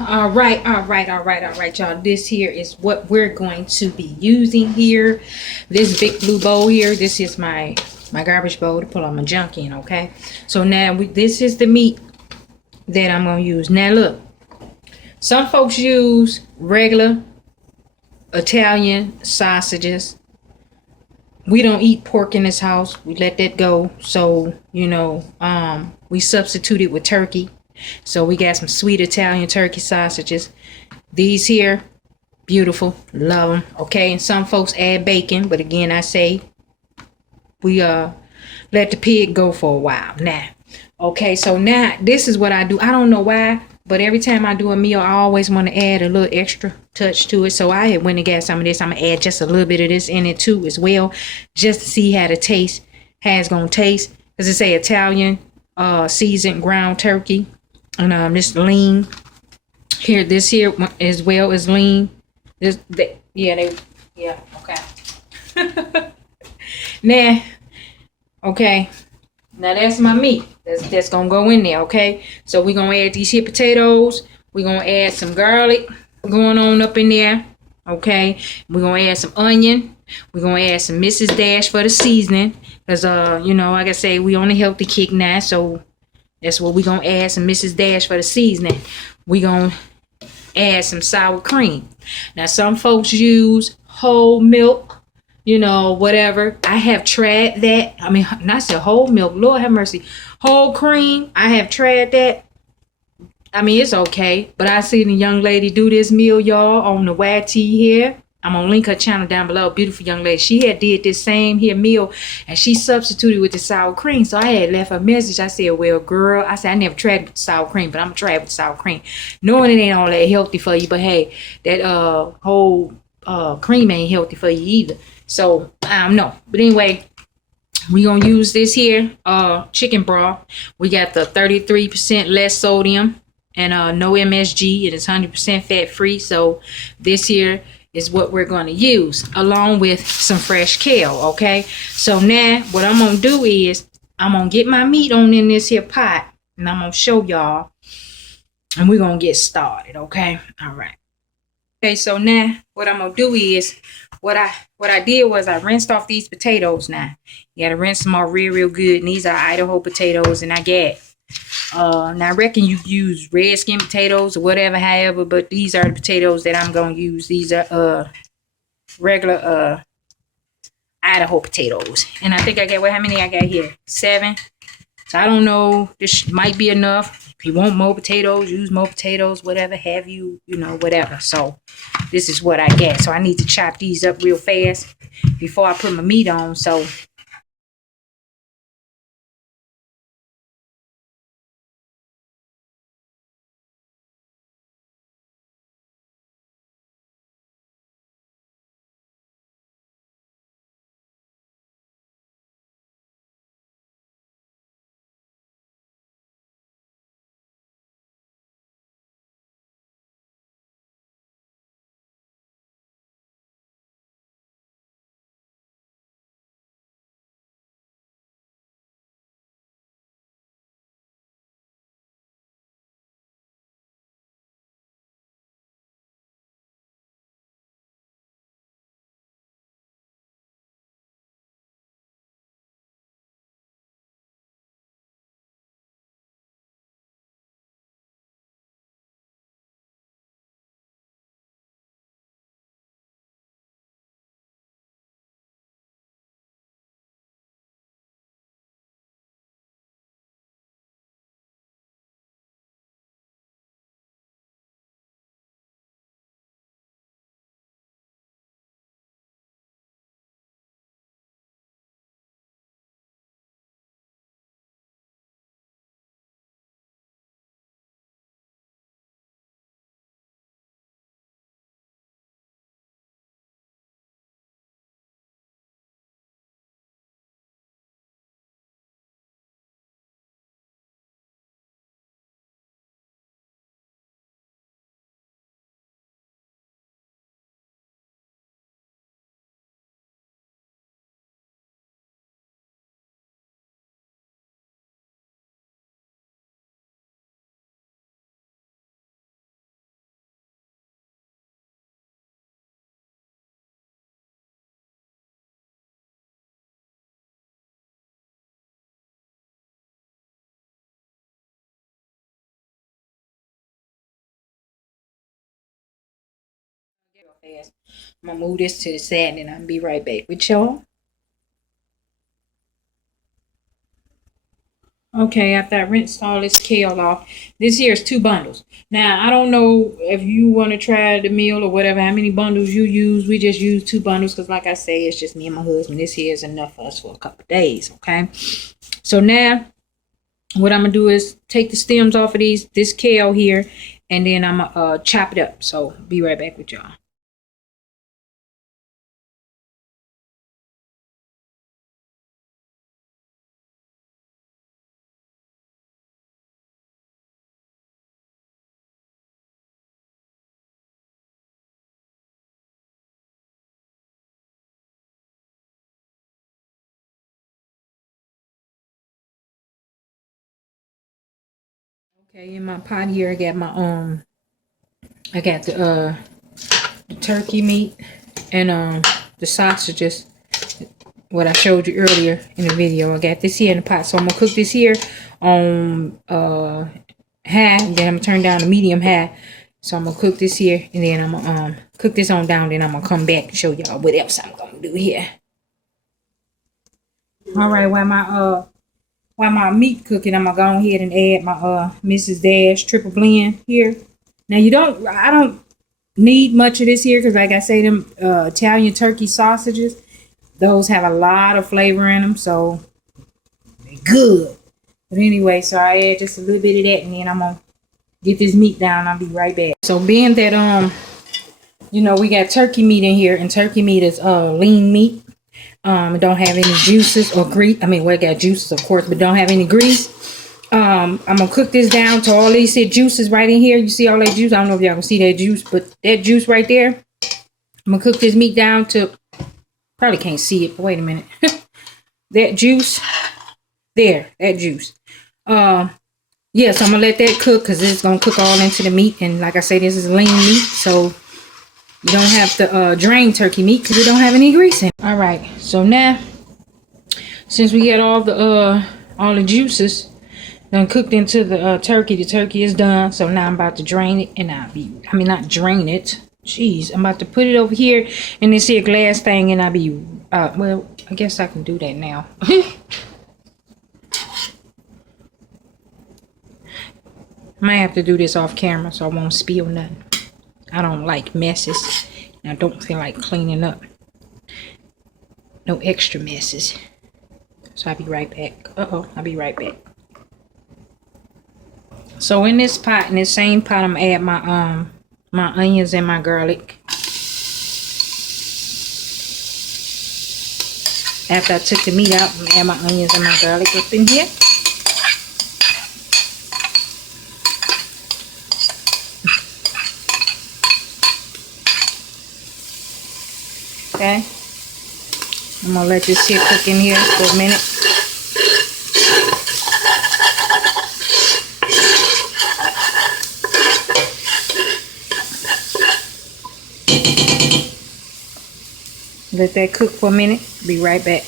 All right, y'all. This here is what we're going to be using here. This big blue bowl here. This is my garbage bowl to put all my junk in. Okay. So now this is the meat that I'm gonna use. Now look, some folks use regular Italian sausages. We don't eat pork in this house. We let that go. So we substituted with turkey. So we got some sweet Italian turkey sausages. These here, beautiful, love them. Okay, and some folks add bacon, but again, I say we let the pig go for a while. Now, okay, so now this is what I do. I don't know why, but every time I do a meal, I always want to add a little extra touch to it. So I had went and got some of this. I'm gonna add just a little bit of this in it too as well, just to see how it's gonna taste. As I say, Italian seasoned ground turkey, and this lean here. This here as well is lean. Yeah, okay. Now, okay. Now that's my meat. That's gonna go in there, okay? So we're gonna add these here potatoes. We're gonna add some garlic going on up in there. Okay. We're gonna add some onion. We're gonna add some Mrs. Dash for the seasoning. Cause like I say, we on a healthy kick now, so that's what we're gonna add, some Mrs. Dash for the seasoning. We're gonna add some sour cream. Now some folks use whole milk, whatever. I have tried that. I mean, not the whole milk. Lord have mercy. Whole cream. I have tried that. I mean, it's okay. But I seen a young lady do this meal, y'all, on the YT here. I'm gonna link her channel down below. Beautiful young lady. She had did this same here meal, and she substituted with the sour cream. So I had left her a message. I said, well, girl, I said, I never tried with the sour cream, but I'm gonna try it with sour cream. Knowing it ain't all that healthy for you, but hey, that whole cream ain't healthy for you either. So I don't know. But anyway, we gonna use this here chicken broth. We got the 33% less sodium and no MSG. It is 100% fat free. So this here is what we're going to use along with some fresh kale. Okay, so now what I'm gonna do is I'm gonna get my meat on in this here pot, and I'm gonna show y'all, and we're gonna get started. Okay, all right. Okay, so now what I'm gonna do is what I did was I rinsed off these potatoes. Now you gotta rinse them off real good, and these are Idaho potatoes, and I get now I reckon you use red skin potatoes or whatever, however, but these are the potatoes that I'm gonna use. These are regular Idaho potatoes, and I think I got how many I got here? 7. So I don't know, this might be enough. If you want more potatoes, use more potatoes, whatever have you, whatever. So this is what I get. So I need to chop these up real fast before I put my meat on. So fast. I'm gonna move this to the side and I'll be right back with y'all. Okay, after I rinsed all this kale off, this here is 2 bundles. Now, I don't know if you want to try the meal or whatever, how many bundles you use. We just use 2 bundles because, like I say, it's just me and my husband. This here is enough for us for a couple of days, okay? So now, what I'm going to do is take the stems off of this kale here, and then I'm going to chop it up. So, be right back with y'all. Okay, in my pot here, I got my I got the turkey meat and the sausages, what I showed you earlier in the video. I got this here in the pot, so I'm gonna cook this here on high, and then I'm gonna turn down to medium high. So I'm gonna cook this here, and then I'm gonna cook this on down, then I'm gonna come back and show y'all what else I'm gonna do here. All right, while my meat cooking, I'm gonna go ahead and add my Mrs. Dash triple blend here. Now I don't need much of this here because, like I say, them Italian turkey sausages, those have a lot of flavor in them, so they're good. But anyway, so I add just a little bit of that, and then I'm gonna get this meat down. I'll be right back. So being that we got turkey meat in here, and turkey meat is lean meat. It don't have any juices or grease. I mean, well, it got juices, of course, but don't have any grease. I'm gonna cook this down to all these juices right in here. You see all that juice? I don't know if y'all can see that juice, but that juice right there. I'm gonna cook this meat down to, probably can't see it, but wait a minute. That juice there, that juice. Yeah, so I'm gonna let that cook because it's gonna cook all into the meat. And like I say, this is lean meat, so you don't have to drain turkey meat because it don't have any grease in it. All right, so now since we got all the juices done cooked into the turkey is done. So now I'm about to drain it, and not drain it. Jeez, I'm about to put it over here in this here glass thing, and well, I guess I can do that now. Might have to do this off camera so I won't spill nothing. I don't like messes, and I don't feel like cleaning up. No extra messes. So I'll be right back. I'll be right back. So in this same pot, I'm gonna add my onions and my garlic. After I took the meat out, I'm gonna add my onions and my garlic up in here. Okay, I'm gonna let this here cook in here for a minute. Let that cook for a minute. Be right back.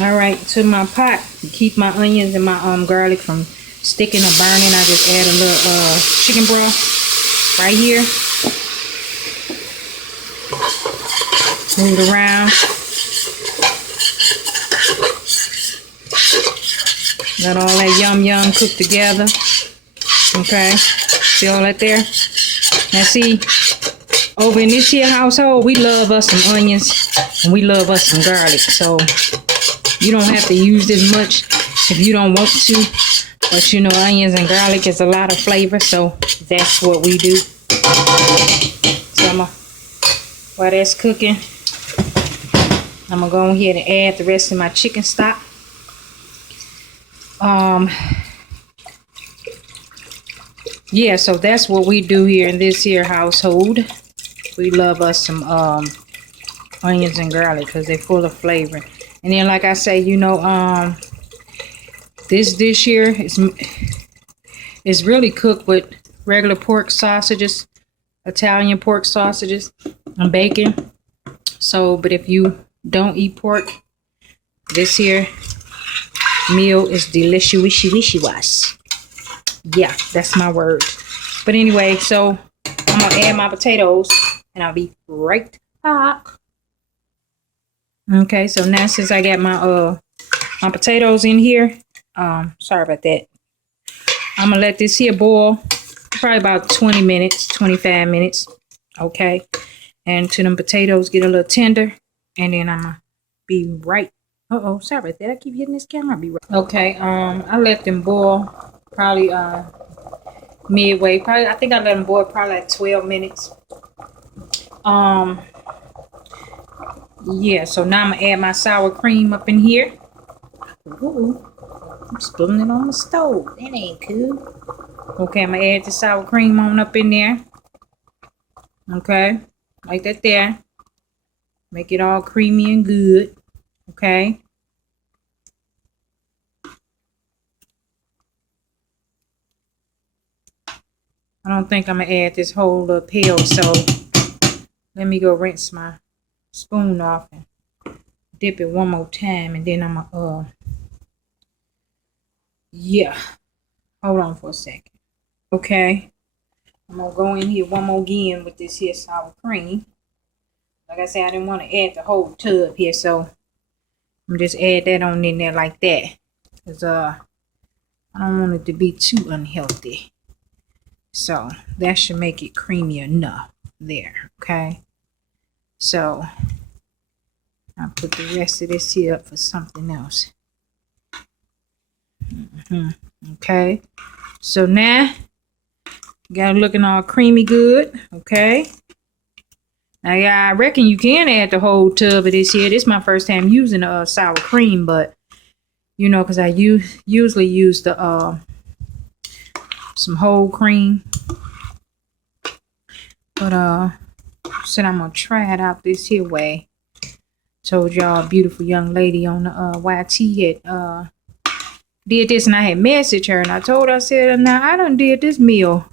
All right, to my pot, to keep my onions and my garlic from sticking or burning, I just add a little chicken broth right here. Move it around. Let all that yum cook together. Okay, see all that there? Now see, over in this here household, we love us some onions and we love us some garlic. So you don't have to use this much if you don't want to. But you know, onions and garlic is a lot of flavor, so that's what we do. So while that's cooking, I'm gonna go ahead and add the rest of my chicken stock. Yeah, so that's what we do here in this here household. We love us some onions and garlic because they're full of flavor. And then, like I say, you know, this dish here is really cooked with regular pork sausages, Italian pork sausages, and bacon. So, but if you don't eat pork, this here meal is delicious, wishy was. Yeah, that's my word. But anyway, so I'm gonna add my potatoes and I'll be right back. Okay, so now since I got my potatoes in here, sorry about that. I'm gonna let this here boil probably about 20 minutes, 25 minutes. Okay, and till them potatoes get a little tender, and then I'm gonna be right. Sorry about that. I keep hitting this camera. I'll be right. Okay, I let them boil probably midway. Probably I think I let them boil probably like 12 minutes. Yeah, so now I'm gonna add my sour cream up in here. Ooh, I'm spilling it on the stove. That ain't cool. Okay, I'm gonna add the sour cream on up in there. Okay, like that there. Make it all creamy and good. Okay. I don't think I'm gonna add this whole little pail, so let me go rinse my spoon off and dip it one more time, and then I'm gonna yeah, hold on for a second. Okay, I'm gonna go in here one more again with this here sour cream. Like I said, I didn't want to add the whole tub here, so I'm just add that on in there like that, because I don't want it to be too unhealthy. So that should make it creamy enough there. Okay, so I'll put the rest of this here up for something else. Okay, so now got it looking all creamy good. Okay, now yeah, I reckon you can add the whole tub of this here. This is my first time using sour cream, but you know, because I usually use the some whole cream, but said I'm gonna try it out this here way. Told y'all a beautiful young lady on the YT had did this, and I had messaged her, and I told her, I said, now I done did this meal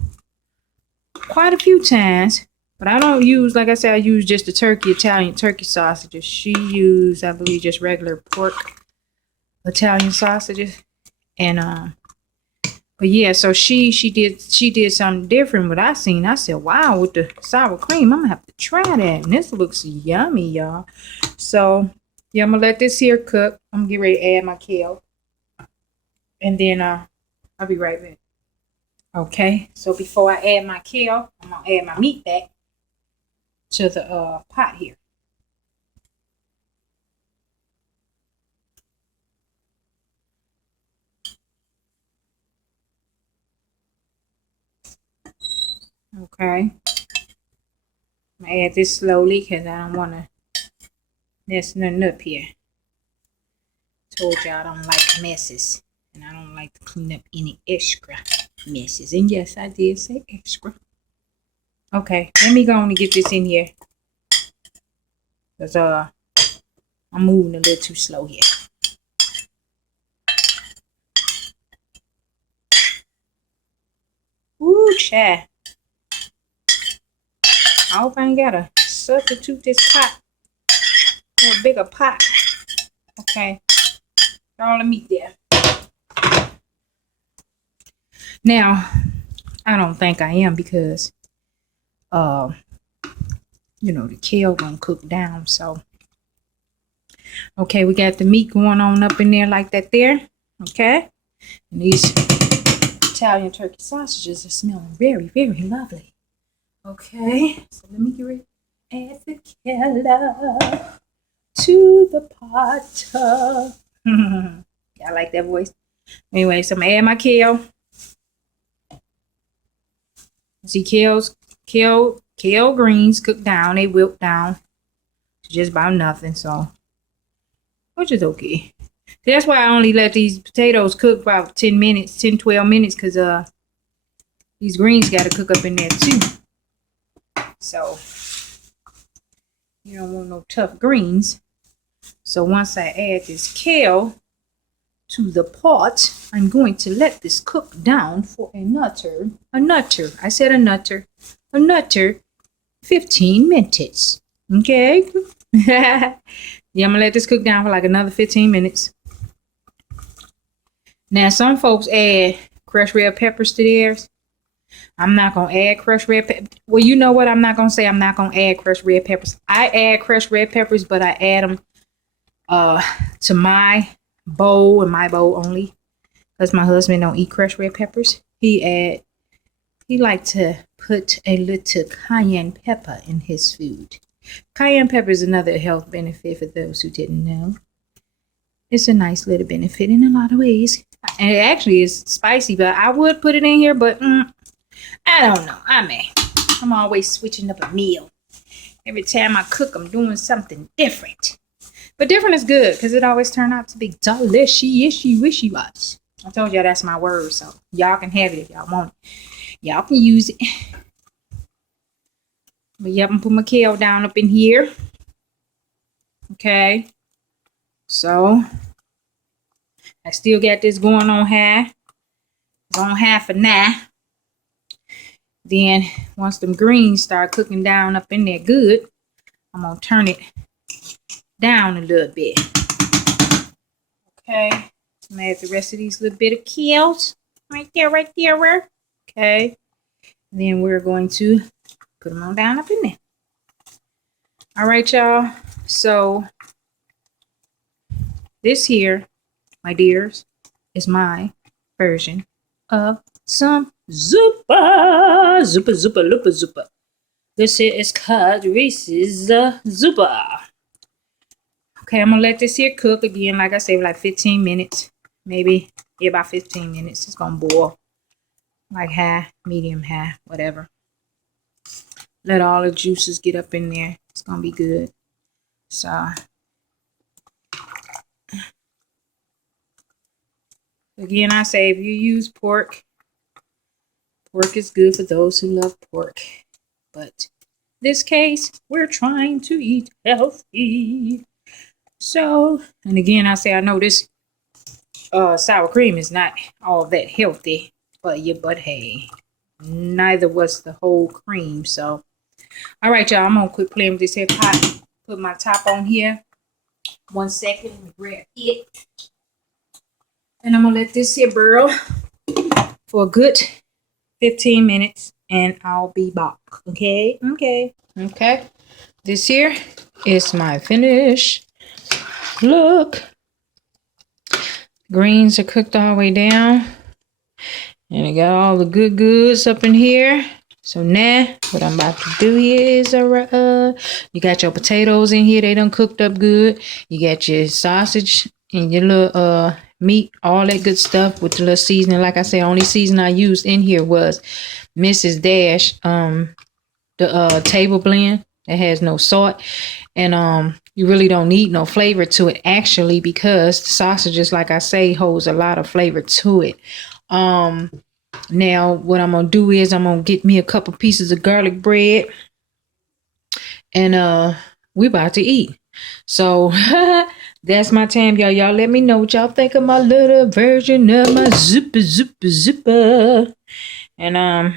quite a few times, but I don't use, like I said, I use just the Italian turkey sausages. She used, I believe, just regular pork Italian sausages, and but yeah, so she did something different. What I seen, I said, wow, with the sour cream, I'm gonna have to try that, and this looks yummy, y'all. So yeah, I'm gonna let this here cook. I'm gonna get ready to add my kale, and then I'll be right back. Okay, so before I add my kale, I'm gonna add my meat back to the pot here. Okay, I'm gonna add this slowly because I don't want to mess nothing up here. Told y'all I don't like messes, and I don't like to clean up any extra messes. And yes, I did say extra. Okay, let me go on and get this in here, because I'm moving a little too slow here. Ooh, child. I hope I ain't gotta substitute this pot for a bigger pot. Okay, got all the meat there. Now, I don't think I am, because you know, the kale gonna cook down. So okay, we got the meat going on up in there like that there. Okay, and these Italian turkey sausages are smelling very, very lovely. Okay, so let me get ready to add the kale to the pot. I like that voice. Anyway, so I'm gonna add my kale. See, kale greens cook down. They wilt down to just about nothing. So, which is okay. That's why I only let these potatoes cook about 10 minutes, 10, 12 minutes, because these greens got to cook up in there too. So, you don't want no tough greens. So once I add this kale to the pot, I'm going to let this cook down for another 15 minutes. Okay? Yeah, I'm going to let this cook down for like another 15 minutes. Now, some folks add crushed red peppers to theirs. I'm not going to add crushed red pepper. Well, you know what? I'm not going to say I'm not going to add crushed red peppers. I add crushed red peppers, but I add them to my bowl and my bowl only. Because my husband don't eat crushed red peppers. He like to put a little cayenne pepper in his food. Cayenne pepper is another health benefit for those who didn't know. It's a nice little benefit in a lot of ways. And it actually is spicy, but I would put it in here, but I don't know. I'm always switching up a meal. Every time I cook, I'm doing something different. But different is good, because it always turns out to be delicious-wishy-washy. I told y'all that's my word, so y'all can have it if y'all want it. Y'all can use it. But yep, I'm gonna put my kale down up in here. Okay. So I still got this going on high. It's on high for now. Then once them greens start cooking down up in there good, I'm gonna turn it down a little bit. Okay. I'm gonna add the rest of these little bit of kales. Right there. Okay. Then we're going to put them on down up in there. All right, y'all. So this here, my dears, is my version of some Zuppa. Zuppa. This here is called Reese's Zuppa. Okay, I'm gonna let this here cook again, like I said, like 15 minutes. Maybe, yeah, about 15 minutes. It's gonna boil. Like high, medium, high, whatever. Let all the juices get up in there. It's gonna be good. So again, I say if you use pork is good for those who love pork. But in this case, we're trying to eat healthy. So, and again, I say I know this sour cream is not all that healthy for you, but hey, neither was the whole cream. So, all right, y'all, I'm gonna quit playing with this here pot. Put my top on here. 1 second, let me grab it. And I'm gonna let this here burl for a good 15 minutes, and I'll be back. Okay. This here is my finish. Look, greens are cooked all the way down, and I got all the good goods up in here. So now what I'm about to do here is you got your potatoes in here, they done cooked up good. You got your sausage and your little meat, all that good stuff with the little seasoning. Like I said, only season I used in here was Mrs. Dash, the table blend that has no salt. And you really don't need no flavor to it, actually, because the sausages, like I say, holds a lot of flavor to it. Now what I'm gonna do is I'm gonna get me a couple pieces of garlic bread, and we about to eat. So that's my time, y'all. Y'all let me know what y'all think of my little version of my Zuppa. And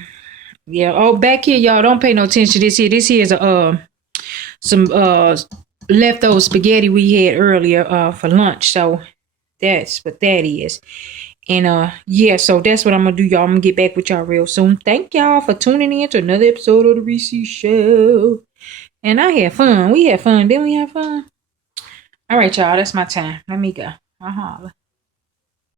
yeah. Oh, back here, y'all, don't pay no attention to this here. This here is some leftover spaghetti we had earlier for lunch. So that's what that is. And yeah, so that's what I'm gonna do, y'all. I'm gonna get back with y'all real soon. Thank y'all for tuning in to another episode of the Reese Show. And I had fun. We had fun. Didn't we have fun? All right, y'all. That's my time. Let me go. I'll holler.